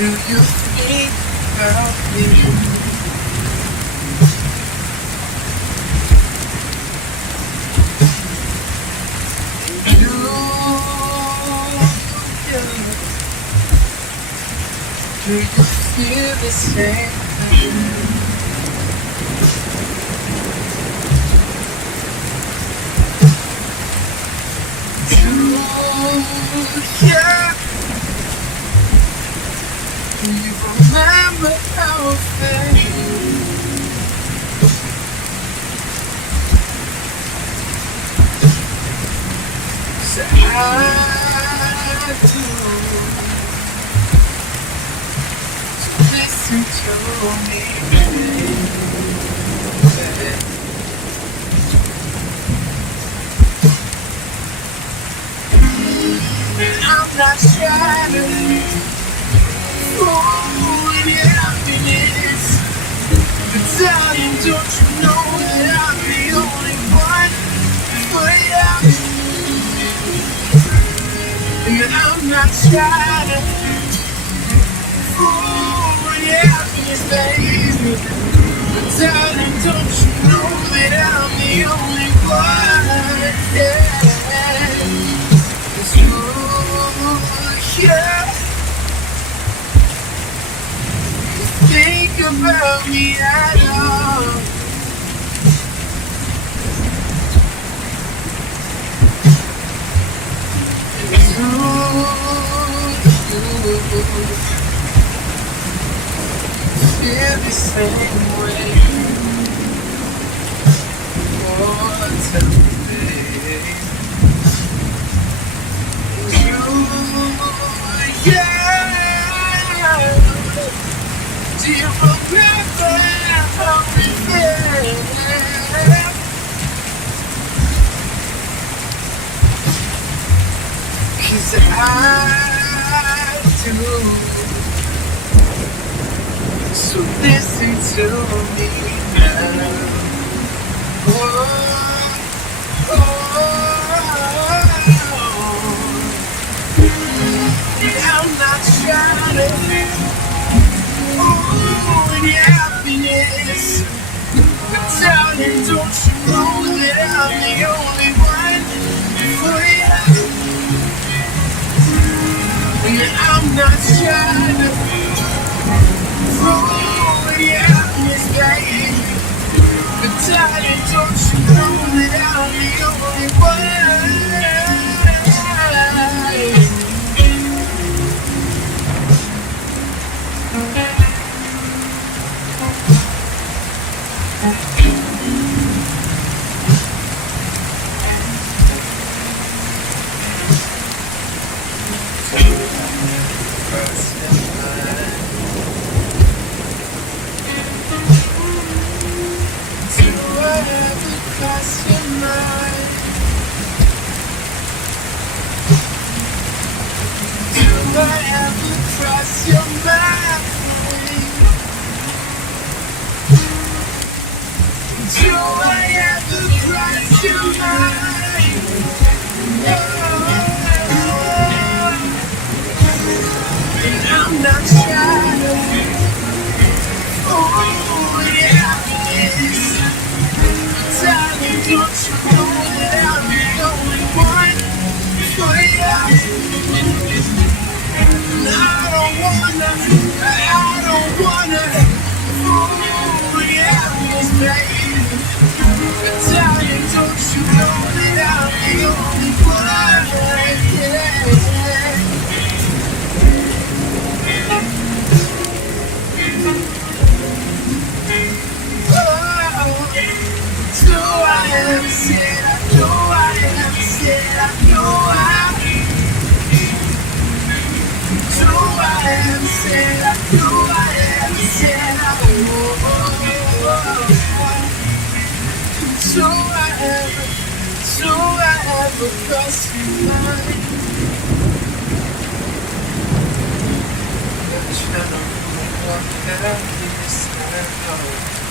Do you think about me? Do you feel the same thing? Do you remember how it felt? So I do. So listen to me, baby. I'm not trying to fool in your happiness, but darling, don't you know that I'm the only one for you? And I'm not trying to fool in your happiness, baby, but darling, don't you know that I'm the only one? Yeah. Yeah. Think about me at all. Feel the same way. Oh, tell me, babe. Yeah. Do you remember how we felt? 'Cause I do. So listen to me now. Oh, I'm not trying to fool in your happiness, but darling, don't you know that I'm the only one for you? And I'm not trying to fool in your happiness, baby, but darling, don't you know that I'm the only one? I'm not trying to fool in your happiness, darling, don't you know that I'm the only one for you? And I don't wanna fool in your happiness, baby, but darling, don't you know that I'm the only one? Yeah. Cross your mind. Trying to walk out in this circle.